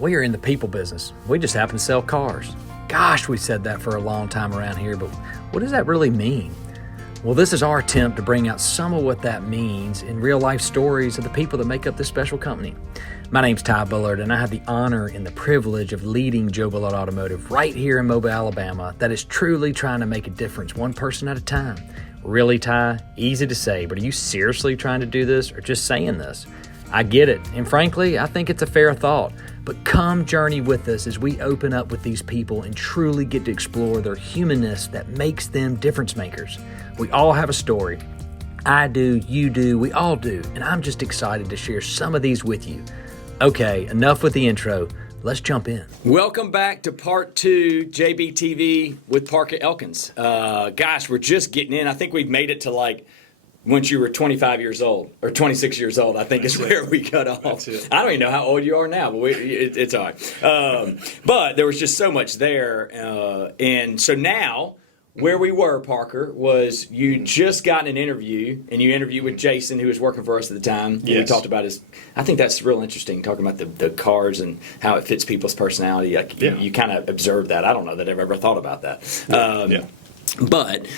We are in the people business. We just happen to sell cars. Gosh, we said that for a long time around here, but what does that really mean? Well, this is our attempt to bring out some of what that means in real-life stories of the people that make up this special company. My name's Ty Bullard, and I have the honor and the privilege of leading Joe Bullard Automotive right here in Mobile, Alabama, that is truly trying to make a difference one person at a time. Really, Ty? Easy to say, but are you seriously trying to do this or just saying this? I get it, and frankly, I think it's a fair thought. But come journey with us as we open up with these people and truly get to explore their humanness that makes them difference makers. We all have a story. I do, you do, we all do, and I'm just excited to share some of these with you. Okay, enough with the intro. Let's jump in. Welcome back to part 2, JBTV with Parker Elkins. Gosh, we're just getting in. I think we've made it to once you were 25 years old, or 26 years old, I think that's is where we cut off. I don't even know how old you are now, but it's all right. But there was just so much there. And so now, where we were, Parker, was you just got an interview, and you interviewed with Jason, who was working for us at the time. Yes. We talked about I think that's real interesting, talking about the cars and how it fits people's personality. You kind of observed that. I don't know that I've ever thought about that. But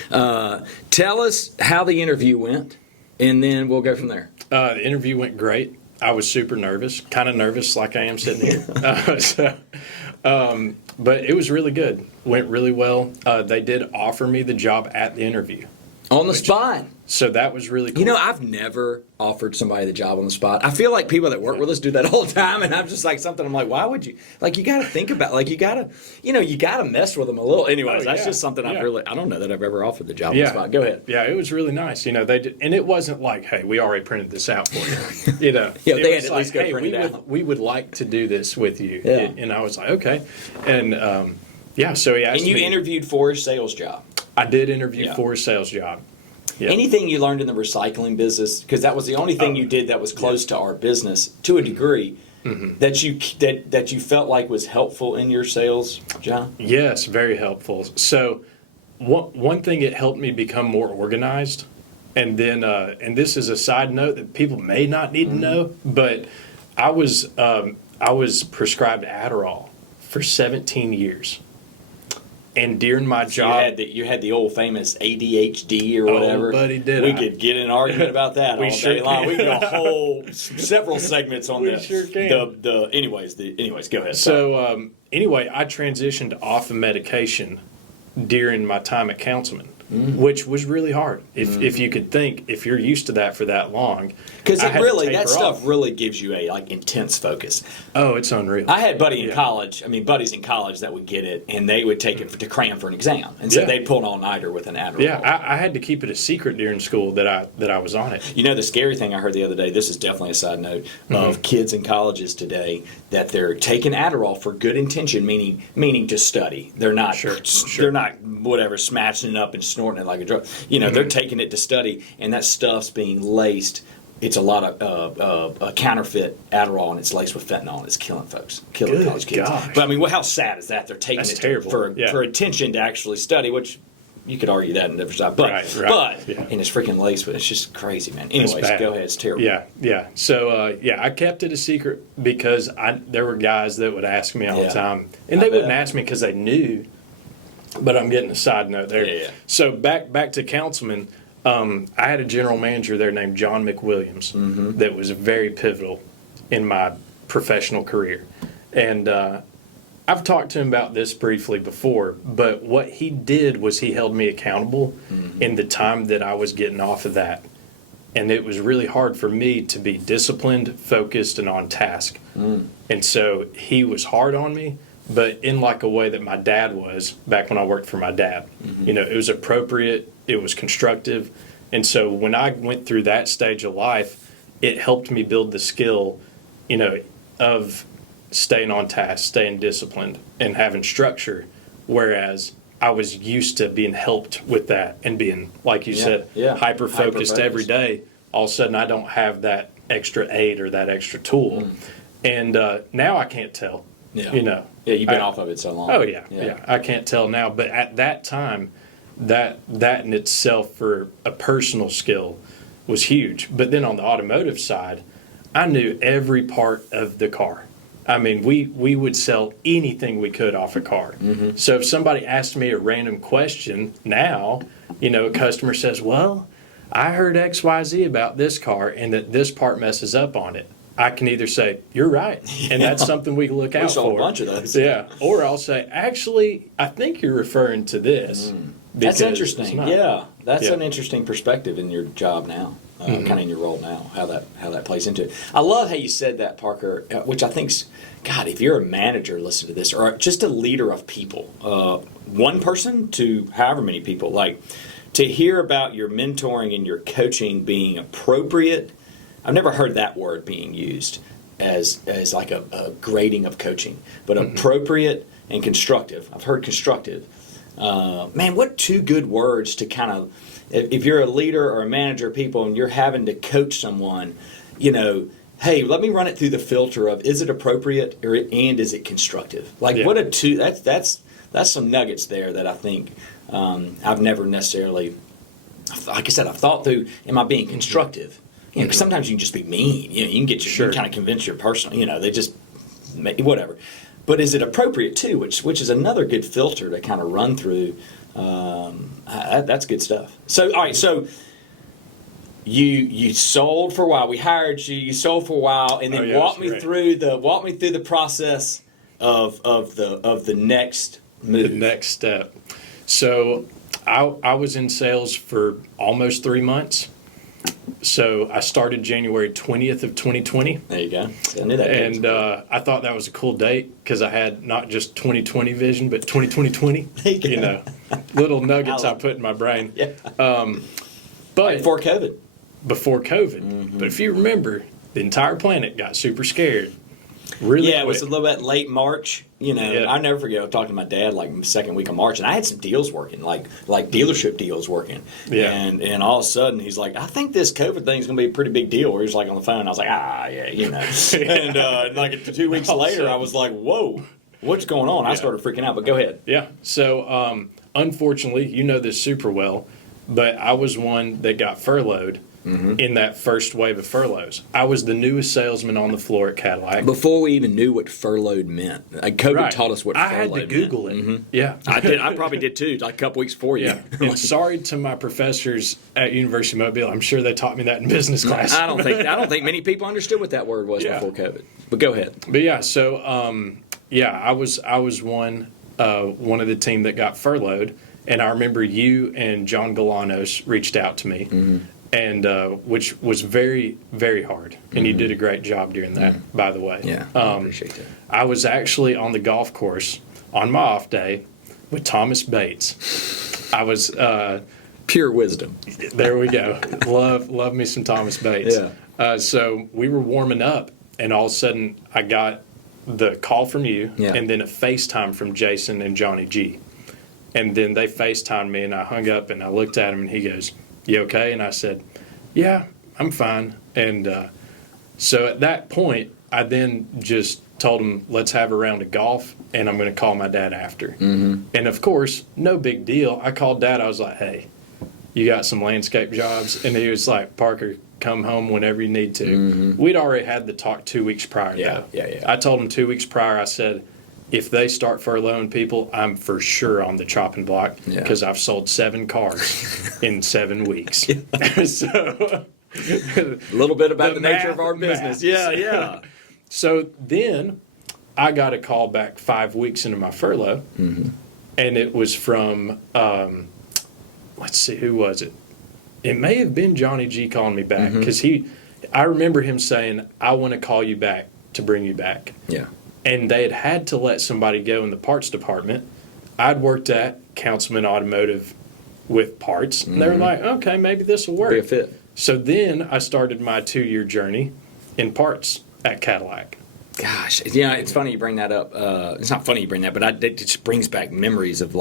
tell us how the interview went, and then we'll go from there. The interview went great. I was super nervous, kind of nervous like I am sitting here. But it was really good. Went really well. They did offer me the job at the interview. On the spot. So that was really cool. You know, I've never offered somebody the job on the spot. I feel like people that work with us do that all the time, and I'm just like I'm like, why would you? You got to think about, you got to mess with them a little. Anyways, that's just something I don't know that I've ever offered the job on the spot. Go ahead. Yeah, it was really nice. They did, and it wasn't like, hey, we already printed this out for you. They had to at least go print it out. We would like to do this with you. Yeah. And I was like, okay. And so he asked me. And you interviewed for a sales job. I did interview for a sales job. Yep. Anything you learned in the recycling business, because that was the only thing you did that was close to our business to a degree, that you felt like was helpful in your sales, John? Yes, very helpful. So one thing, it helped me become more organized. And then, and this is a side note that people may not need to know, but I was prescribed Adderall for 17 years. And during my job, you had the old famous ADHD or whatever. Oh, buddy, did we could get in an argument about that all day long. We could go several segments on this. We sure can. Anyways, go ahead. So anyway, I transitioned off of medication during my time at Councilman, which was really hard. If you could think, if you're used to that for that long, because that stuff really gives you a intense focus. Oh, it's unreal. I had buddies in college that would get it, and they would take it to cram for an exam, and so they'd pull an all-nighter with an Adderall. Yeah, I had to keep it a secret during school that I was on it. The scary thing I heard the other day. This is definitely a side note of kids in colleges today that they're taking Adderall for good intention, meaning to study. They're not. Sure. They're not whatever smashing it up and snorting it like a drug. They're taking it to study, and that stuff's being laced. It's a lot of counterfeit Adderall, and it's laced with fentanyl, and it's killing folks, killing college kids. Gosh. But how sad is that? They're taking for attention to actually study, which you could argue that in different side. But and it's freaking laced with. It's just crazy, man. Anyways, go ahead. It's terrible. Yeah. So I kept it a secret because there were guys that would ask me all the time, and they wouldn't ask me because they knew. But I'm getting a side note there. Yeah. So back to Councilman. I had a general manager there named John McWilliams that was very pivotal in my professional career. And I've talked to him about this briefly before, but what he did was he held me accountable in the time that I was getting off of that. And it was really hard for me to be disciplined, focused, and on task. And so he was hard on me, but in a way that my dad was back when I worked for my dad. It was appropriate. It was constructive. And so when I went through that stage of life, it helped me build the skill, of staying on task, staying disciplined, and having structure. Whereas I was used to being helped with that and being, like you said, hyper-focused every day. All of a sudden, I don't have that extra aid or that extra tool. And now I can't tell, Yeah, you've been off of it so long. Oh, yeah. I can't tell now. But at that time, that in itself for a personal skill was huge. But then on the automotive side, I knew every part of the car. I mean, we would sell anything we could off a car. So if somebody asked me a random question now, a customer says, well, I heard XYZ about this car and that this part messes up on it. I can either say, you're right, and that's something we can look out for. We saw a bunch of those. Yeah. Or I'll say, actually, I think you're referring to this. That's interesting. Yeah. That's Yeah. an interesting perspective in your job now. Kind of in your role now, how that plays into it. I love how you said that, Parker, which I think's, God, if you're a manager, listen to this, or just a leader of people, one person to however many people, like to hear about your mentoring and your coaching being appropriate. I've never heard that word being used as like a grading of coaching, but appropriate and constructive. I've heard constructive. Man, what two good words to kind of, if you're a leader or a manager of people and you're having to coach someone, hey, let me run it through the filter of, is it appropriate and is it constructive? Like what a two, that's some nuggets there that I think I've never necessarily, like I said, I've thought through, am I being constructive? Because sometimes you can just be mean. You can get you can kind of convince your personal. They just whatever. But is it appropriate too? Which is another good filter to kind of run through. That's good stuff. So all right, so you sold for a while. We hired you. You sold for a while, and then walk me through the process of the next move. The next step. So I was in sales for almost 3 months. So I started January 20th of 2020. There you go. I knew that. And I thought that was a cool date because I had not just 2020 vision, but 2020. Little nuggets I put in my brain. Yeah. But before COVID. Before COVID. But if you remember, the entire planet got super scared. Really it was quick. a little bit late March. I'll never forget. I was talking to my dad like the second week of March, and I had some deals working, like dealership deals working. Yeah. And all of a sudden, he's like, I think this COVID thing is going to be a pretty big deal. Or he was like on the phone. I was like, And like 2 weeks later, I was like, whoa, what's going on? I started freaking out. But go ahead. Yeah. So unfortunately, you know this super well, but I was one that got furloughed. In that first wave of furloughs. I was the newest salesman on the floor at Cadillac. Before we even knew what furloughed meant. COVID taught us what furloughed meant. I had to Google it. Yeah. I did. I probably did too, like a couple weeks before you. Yeah. And sorry to my professors at University of Mobile. I'm sure they taught me that in business class. I don't think many people understood what that word was before COVID. But go ahead. But yeah, so I was one of the team that got furloughed, and I remember you and John Galanos reached out to me. And which was very, very hard. And you did a great job during that, by the way. Yeah, I appreciate that. I was actually on the golf course on my off day with Thomas Bates. I was... pure wisdom. There we go. Love me some Thomas Bates. Yeah. So we were warming up, and all of a sudden I got the call from you, and then a FaceTime from Jason and Johnny G. And then they FaceTimed me, and I hung up, and I looked at him, and he goes, you okay? And I said, yeah, I'm fine. And so at that point, I then just told him, let's have a round of golf, and I'm going to call my dad after. And of course, no big deal. I called Dad. I was like, hey, you got some landscape jobs? And he was like, Parker, come home whenever you need to. We'd already had the talk 2 weeks prior, though. Yeah. I told him 2 weeks prior, I said, if they start furloughing people, I'm for sure on the chopping block because I've sold 7 cars in 7 weeks. So a little bit about the nature of our business. Yeah. So then I got a call back 5 weeks into my furlough, and it was from, let's see, who was it? It may have been Johnny G calling me back because I remember him saying, I want to call you back to bring you back. Yeah. And they had to let somebody go in the parts department. I'd worked at Councilman Automotive with parts, and they were like, okay, maybe this will work. Be a fit. So then I started my 2-year journey in parts at Cadillac. Gosh, it's funny you bring that up. It's not funny you bring that, but it just brings back memories of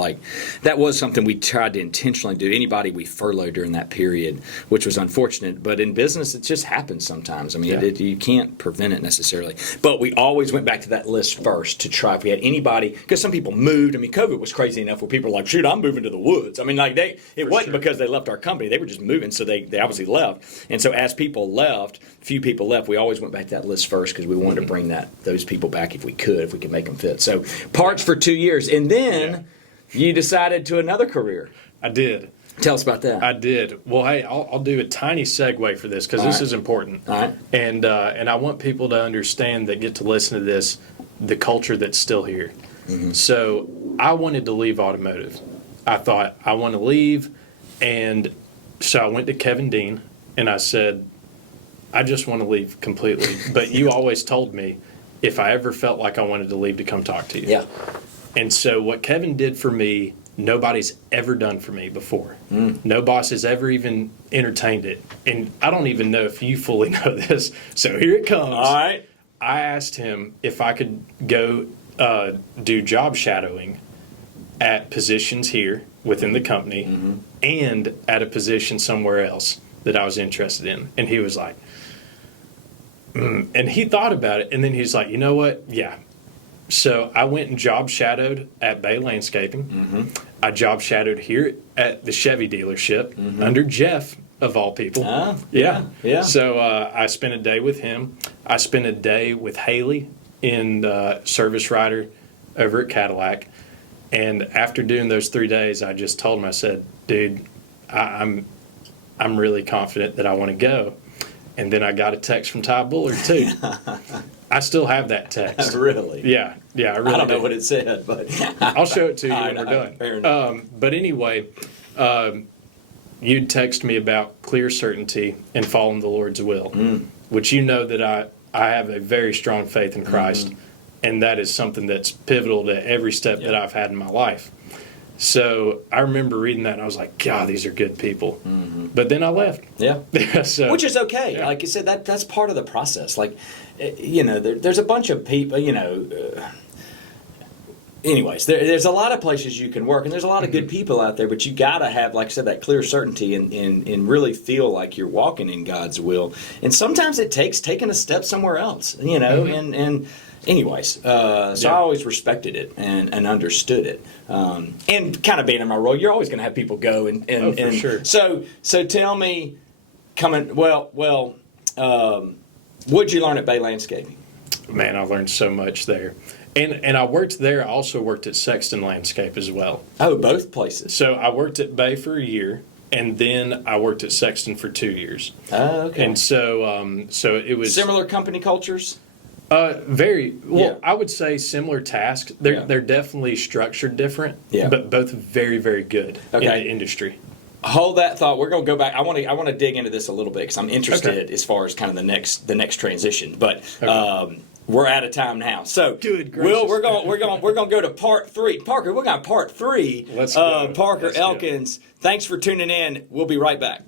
that was something we tried to intentionally do. Anybody we furloughed during that period, which was unfortunate, but in business it just happens sometimes. I mean, you can't prevent it necessarily. But we always went back to that list first to try if we had anybody, because some people moved. I mean, COVID was crazy enough where people were like, shoot, I'm moving to the woods. I mean, it wasn't because they left our company. They were just moving, so they obviously left. And so as people left, few people left, we always went back to that list first because we wanted to bring that want those people back if we could make them fit. So parts for 2 years, and then you decided to another career. I did. Tell us about that. I did. Well, hey, I'll do a tiny segue for this because this is important. All right. And I want people to understand that get to listen to this, the culture that's still here. So I wanted to leave automotive. I thought, I want to leave. And so I went to Kevin Dean and I said, I just want to leave completely. But you always told me if I ever felt like I wanted to leave to come talk to you. Yeah. And so what Kevin did for me, nobody's ever done for me before. No boss has ever even entertained it. And I don't even know if you fully know this. So here it comes. All right. I asked him if I could go do job shadowing at positions here within the company and at a position somewhere else that I was interested in. And he was like, and he thought about it. And then he's like, you know what? Yeah. So I went and job shadowed at Bay Landscaping. I job shadowed here at the Chevy dealership under Jeff, of all people. Yeah. So I spent a day with him. I spent a day with Haley in service writer over at Cadillac. And after doing those 3 days, I just told him, I said, dude, I'm really confident that I want to go. And then I got a text from Ty Bullard too. I still have that text. Really? Yeah, I really I don't know do. what it said, but I'll show it to you when we're done. Fair enough. But anyway, you'd text me about clear certainty and following the Lord's will, which you know that I have a very strong faith in Christ, and that is something that's pivotal to every step that I've had in my life. So I remember reading that, and I was like, God, these are good people. But then I left. Yeah. So, Which is okay. Yeah. Like you said, that's part of the process. Like, there's a bunch of people, anyways, there's a lot of places you can work, and there's a lot of good people out there, but you got to have, like I said, that clear certainty and really feel like you're walking in God's will. And sometimes it takes taking a step somewhere else, and anyways, so I always respected it and understood it. And kind of being in my role, you're always going to have people go for sure. So tell me, what'd you learn at Bay Landscaping? Man, I learned so much there. And I worked there. I also worked at Sexton Landscape as well. Oh, both places. So I worked at Bay for a year, and then I worked at Sexton for 2 years. Oh, okay. And so it was Similar company cultures? very well. Yeah. I would say similar tasks. They're definitely structured different. Yeah. But both very, very good in Okay. the industry. Hold that thought. We're going to go back. I want to dig into this a little bit because I'm interested Okay. as far as kind of the next transition. But we're out of time now. So Good Will, gracious. we're going to go to part 3. Parker, we got part 3 Let's go. Parker Let's go. Elkins. Thanks for tuning in. We'll be right back.